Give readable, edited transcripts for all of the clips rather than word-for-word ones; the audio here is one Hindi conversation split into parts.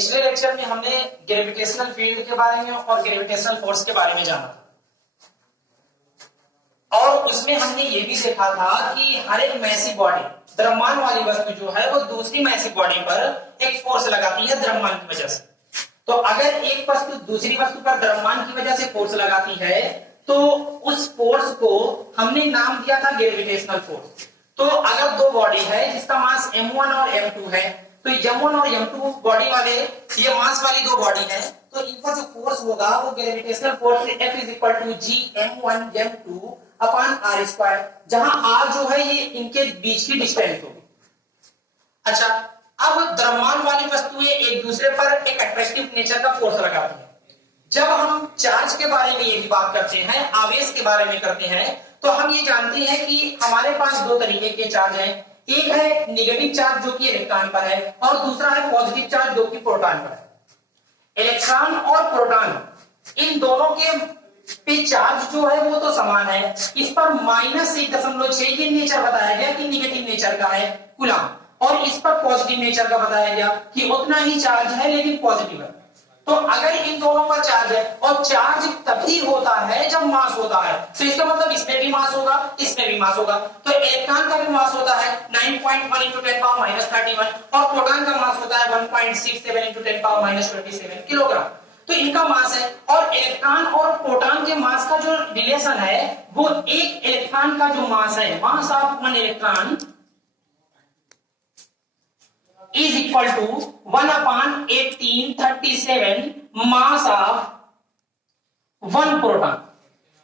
पिछले लेक्चर में हमने ग्रेविटेशनल फील्ड के बारे में और ग्रेविटेशनल फोर्स के बारे में जाना था और उसमें हमने ये भी देखा था कि हर एक मैसिव बॉडी द्रव्यमान वाली वस्तु जो है वो दूसरी मैसिव बॉडी पर एक फोर्स लगाती है द्रव्यमान की वजह से। तो अगर एक वस्तु दूसरी वस्तु पर द्रव्यमान की वजह से फोर्स लगाती है तो उस फोर्स को हमने नाम दिया था ग्रेविटेशनल फोर्स। तो अगर दो बॉडी है जिसका मास m1 और m2 है तो m1 और m2 बॉडी वाले ये मास वाली दो बॉडी है तो इनका जो फोर्स होगा वो gravitational force F is equal to G m1 m2 upon r square, जहां r जो है ये इनके बीच की डिस्टेंस होगी। अच्छा, अब द्रव्यमान वाली वस्तुएं एक दूसरे पर एक अट्रैक्टिव नेचर का फोर्स लगाती है। जब हम चार्ज के बारे में ये भी बात करते हैं, आवेश के बारे में करते हैं, तो हम ये जानते हैं कि हमारे पास दो तरीके के चार्ज हैं। एक है नेगेटिव चार्ज जो कि इलेक्ट्रॉन पर है और दूसरा है पॉजिटिव चार्ज जो कि प्रोटॉन पर है। इलेक्ट्रॉन और प्रोटॉन इन दोनों के पे चार्ज जो है वो तो समान है। इस पर -1.6 ये नेचर बताया गया कि नेगेटिव नेचर का है कूलम, और इस पर पॉजिटिव नेचर का बताया गया कि उतना ही चार्ज है लेकिन पॉजिटिव है। तो अगर इन दोनों पर चार्ज है और चार्ज तभी होता है जब मास होता है, तो इसका मतलब इसमें भी मास होगा इसमें भी मास होगा। तो इलेक्ट्रॉन का भी मास होता है 9.1 × 10⁻31 और प्रोटॉन का मास होता है 1.67 × 10⁻27 किलोग्राम। तो इनका मास है और इलेक्ट्रॉन और प्रोटॉन के मास का जो रिलेशन है वो एक इलेक्ट्रॉन का जो मास है, mass of one electron is equal to 1/1837 mass of one proton.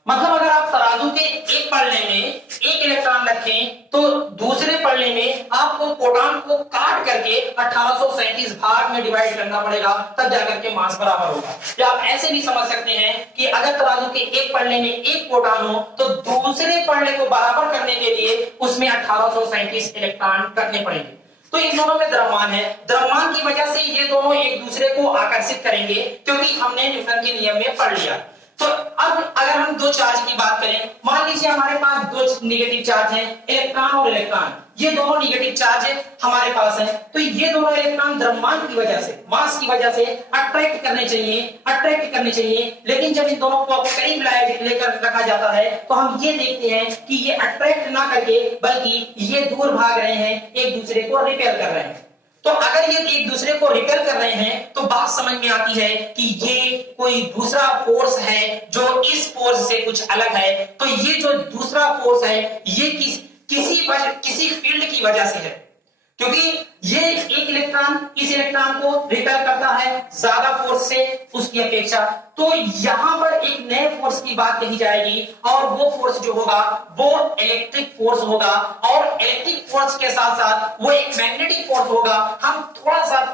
मतलब अगर आप तराजू के एक पल्ले में एक इलेक्ट्रॉन रखें तो दूसरे पल्ले में आपको प्रोटॉन को काट करके 1837 भाग में डिवाइड करना पड़ेगा, तब जाकर के मास बराबर होगा। या आप ऐसे भी समझ सकते हैं कि अगर तराजू के एक पल्ले में एक प्रोटॉन हो तो दूसरे पल्ले को बराबर करने के लिए उसमें 1837 इलेक्ट्रॉन रखने पड़ेंगे। तो इन दोनों में द्रव्यमान है, द्रव्यमान की वजह से ये दोनों एक दूसरे को आकर्षित करेंगे क्योंकि हमने न्यूटन के नियम में पढ़ लिया। तो अब अगर हम दो चार्ज की बात करें, मान लीजिए हमारे पास दो नेगेटिव चार्ज हैं, इलेक्ट्रॉन और इलेक्ट्रॉन, ये दोनों नेगेटिव चार्ज है हमारे पास है। तो ये दोनों इलेक्ट्रॉन द्रव्यमान की वजह से, मास की वजह से अट्रैक्ट करने चाहिए, लेकिन जब इन दोनों को करीब लेकर रखा जाता है तो हम ये देखते हैं कि ये अट्रैक्ट ना करके बल्कि ये दूर भाग रहे हैं, एक दूसरे को रिपेल कर रहे हैं। तो अगर ये एक दूसरे को रिपेल कर रहे हैं तो बात समझ में आती है कि ये कोई दूसरा फोर्स है जो इस फोर्स से कुछ अलग है। तो ये जो दूसरा फोर्स है ये किसी फील्ड की वजह से है, क्योंकि ये एक इलेक्ट्रॉन इस इलेक्ट्रॉन को रिपेल करता है ज्यादा फोर्स से उसकी अपेक्षा। तो यहां पर एक नए फोर्स की बात कही जाएगी और वो फोर्स जो होगा वो इलेक्ट्रिक फोर्स होगा, और इलेक्ट्रिक फोर्स के साथ साथ वो एक मैग्नेटिक फोर्स होगा। हम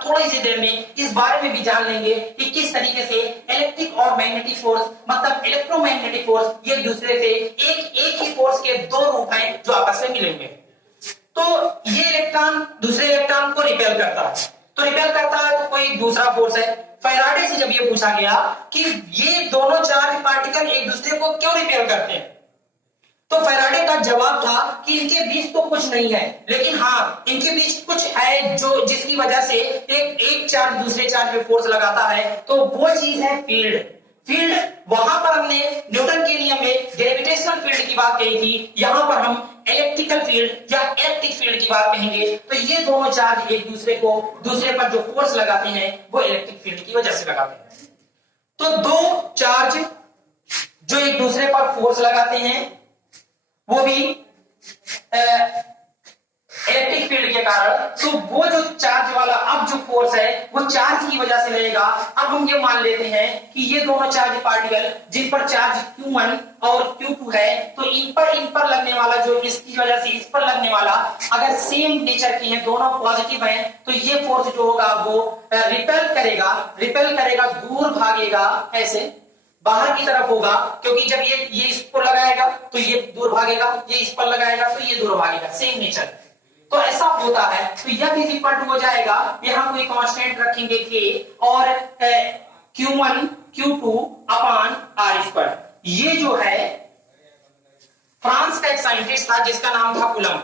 थोड़ी सी देर में इस बारे में भी जान लेंगे कि किस तरीके से इलेक्ट्रिक और मैग्नेटिक फोर्स मतलब इलेक्ट्रोमैग्नेटिक फोर्स ये दूसरे से एक ही फोर्स के दो रूप हैं जो आपस में मिलेंगे। तो ये इलेक्ट्रॉन दूसरे इलेक्ट्रॉन को रिपेल करता है, तो रिपेल करता है तो कोई दूसरा फोर्स है। फैराडे से जब ये पूछा गया कि ये दोनों चार्ज पार्टिकल एक दूसरे को क्यों रिपेल करते हैं, तो फैराडे का जवाब था कि इनके बीच तो कुछ नहीं है, लेकिन हाँ इनके बीच कुछ है जो जिसकी वजह से एक चार्ज दूसरे चार्ज पे फोर्स लगाता है, तो वो चीज है फील्ड। वहां पर हमने न्यूटन के नियम में ग्रेविटेशनल फील्ड की बात कही थी, यहां पर हम इलेक्ट्रिकल फील्ड या इलेक्ट्रिक फील्ड की बात कहेंगे। तो ये दोनों चार्ज एक दूसरे पर जो फोर्स लगाते हैं वो इलेक्ट्रिक फील्ड की वजह से लगाते हैं। तो दो चार्ज जो एक दूसरे पर फोर्स लगाते हैं वो भी इलेक्ट्रिक फील्ड के कारण, तो वो जो चार्ज वाला अब जो फोर्स है वो चार्ज की वजह से लगेगा। अब हम ये मान लेते हैं कि ये दोनों चार्ज पार्टिकल जिन पर चार्ज Q1 और Q2 है, तो इन पर लगने वाला जो इसकी वजह से इस पर लगने वाला अगर सेम नेचर की है, दोनों पॉजिटिव हैं, तो ये फोर्स जो होगा वो रिपेल करेगा दूर भागेगा, ऐसे बाहर की तरफ होगा, क्योंकि जब ये इस पर लगाएगा तो ये दूर भागेगा, ये इस पर लगाएगा तो ये दूर भागेगा, सेम नेचर। तो ऐसा होता है। तो यह इज इक्वल टू हो जाएगा, यहां कोई कांस्टेंट रखेंगे के और Q1 Q2 upon R square. ये जो है फ्रांस का एक साइंटिस्ट था जिसका नाम था कूलम।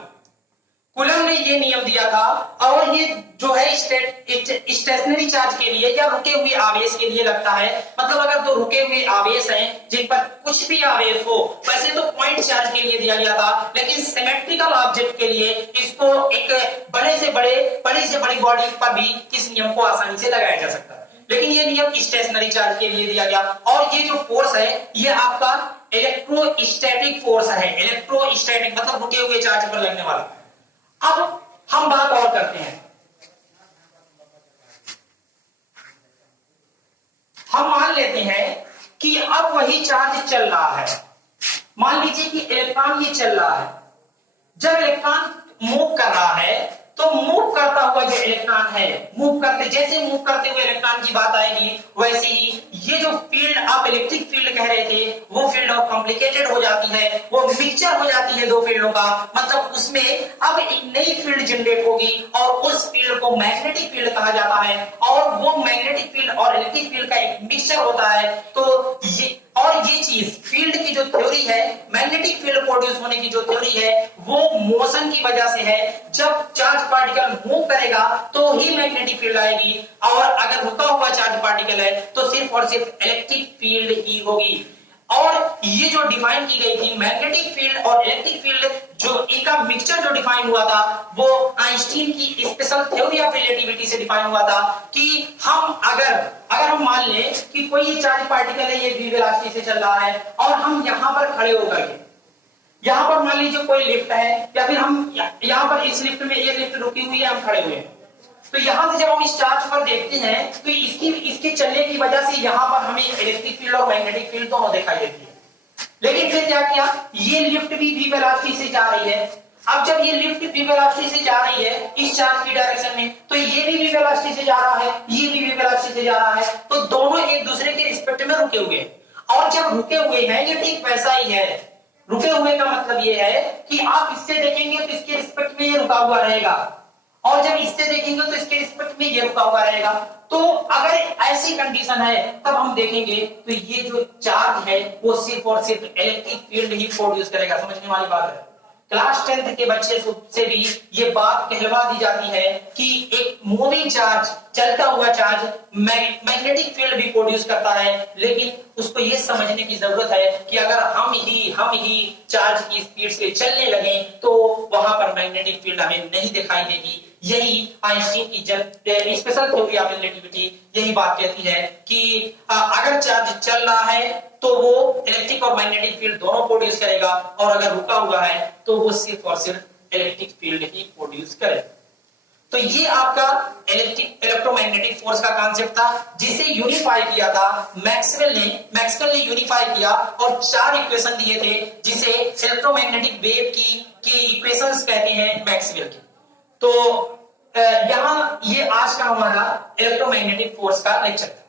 कूलम ने ये नियम दिया था, और ये जो है स्टेशनरी चार्ज के लिए या रुके हुए आवेश के लिए लगता है। मतलब अगर दो रुके हुए आवेश हैं जिन पर कुछ भी आवेश हो, वैसे तो पॉइंट चार्ज के लिए दिया गया था, लेकिन सिमेट्रिकल ऑब्जेक्ट के लिए इसको एक बड़ी से बड़ी बॉडी पर भी इस नियम को आसानी से लगाया जा सकता है। लेकिन ये नियम स्टेशनरी चार्ज के लिए दिया गया। और ये जो फोर्स है ये आपका इलेक्ट्रोस्टैटिक फोर्स है। इलेक्ट्रोस्टैटिक मतलब रुके हुए चार्ज पर लगने वाला। अब हम बात और करते हैं। हम मान लेते हैं कि अब वही चार्ज चल रहा है। मान लीजिए कि इलेक्ट्रॉन ये चल रहा है। जब इलेक्ट्रॉन मूव कर रहा है तो मूव करता हुआ जो इलेक्ट्रॉन है, जैसे मूव करते हुए इलेक्ट्रॉन की बात आएगी, वैसे ही ये जो फील्ड आप इलेक्ट्रिक फील्ड कह रहे थे वो फील्ड और कॉम्प्लिकेटेड हो जाती है, वो मिक्सचर हो जाती है दो फील्डों का। मतलब उसमें अब एक नई फील्ड जनरेट होगी और उस फील्ड को मैग्नेटिक फील्ड कहा जाता है। और वो मैग्नेटिक फील्ड और इलेक्ट्रिक फील्ड का एक मिक्सचर होता है। तो ये चीज फील्ड की जो थ्योरी है, मैग्नेटिक फील्ड प्रोड्यूस होने की जो थ्योरी है, वो मोशन की वजह से है। जब चार्ज पार्टिकल मूव करेगा तो ही मैग्नेटिक फील्ड आएगी, और अगर रुका हुआ चार्ज पार्टिकल है तो सिर्फ और सिर्फ इलेक्ट्रिक फील्ड ही होगी। और ये जो डिफाइन की गई थी मैग्नेटिक फील्ड और इलेक्ट्रिक फील्ड, जो इनका मिक्सचर जो डिफाइन हुआ था वो आइंस्टीन की स्पेशल थ्योरी ऑफ रिलेटिविटी से डिफाइन हुआ था कि हम अगर हम मान लें कि कोई ये चार्ज पार्टिकल है, ये v वेलोसिटी से चल रहा है, और हम यहां पर खड़े होकर के, यहां पर मान लीजिए कोई लिफ्ट है, या फिर हम यहां पर इस लिफ्ट में, ये लिफ्ट रुकी हुई है, हम खड़े हुए हैं, तो यहां से जब हम इस चार्ज पर देखते हैं तो इसके चलने की वजह से यहां पर हमें इलेक्ट्रिक फील्ड और मैग्नेटिक फील्ड दोनों दिखाई देती है। लेकिन फिर क्या किया, ये लिफ्ट भी v वेलोसिटी से जा रही है। अब जब ये लिफ्ट v वेलोसिटी से जा रही है इस चार्ज की डायरेक्शन में, तो ये भी v वेलोसिटी से जा रहा है, ये भी v वेलोसिटी से जा रहा है, तो दोनों एक दूसरे के रिस्पेक्ट में रुके हुए हैं। और जब रुके हुए हैं, ये ठीक वैसा ही है। रुके हुए का मतलब ये है कि आप इससे देखेंगे तो इसके रिस्पेक्ट में ये रुका हुआ रहेगा, और जब इससे देखेंगे तो इसके रिस्पेक्ट में ये रुका हुआ रहेगा। तो अगर ऐसी कंडीशन है तब हम देखेंगे तो ये जो चार्ज है वो सिर्फ और सिर्फ इलेक्ट्रिक फील्ड ही प्रोड्यूस करेगा। समझने वाली बात है। क्लास 10th के बच्चे से भी ये बात कहलवा दी जाती है कि एक मूविंग चार्ज, चलता हुआ चार्ज मैग्नेटिक फील्ड भी प्रोड्यूस करता है। लेकिन उसको ये समझने की जरूरत है कि अगर हम ही चार्ज की स्पीड से चलने लगे तो वहां पर मैग्नेटिक फील्ड हमें नहीं दिखाई देगी। यही आइंस्टीन की स्पेशल थ्योरी ऑफ रिलेटिविटी यही बात कहती है कि अगर चार्ज चल रहा है तो वो इलेक्ट्रिक और मैग्नेटिक फील्ड दोनों प्रोड्यूस करेगा, और अगर रुका हुआ है तो वो सिर्फ और सिर्फ इलेक्ट्रिक फील्ड ही प्रोड्यूस करेगा। तो ये आपका इलेक्ट्रोमैग्नेटिक फोर्स का कॉन्सेप्ट था, जिसे यूनिफाई किया था मैक्सवेल ने यूनिफाई किया और 4 इक्वेशन दिए थे, जिसे इलेक्ट्रोमैग्नेटिक वेव की इक्वेशंस कहते हैं मैक्सवेल की। तो यहां ये आज का हमारा इलेक्ट्रोमैग्नेटिक फोर्स का लेक्चर था।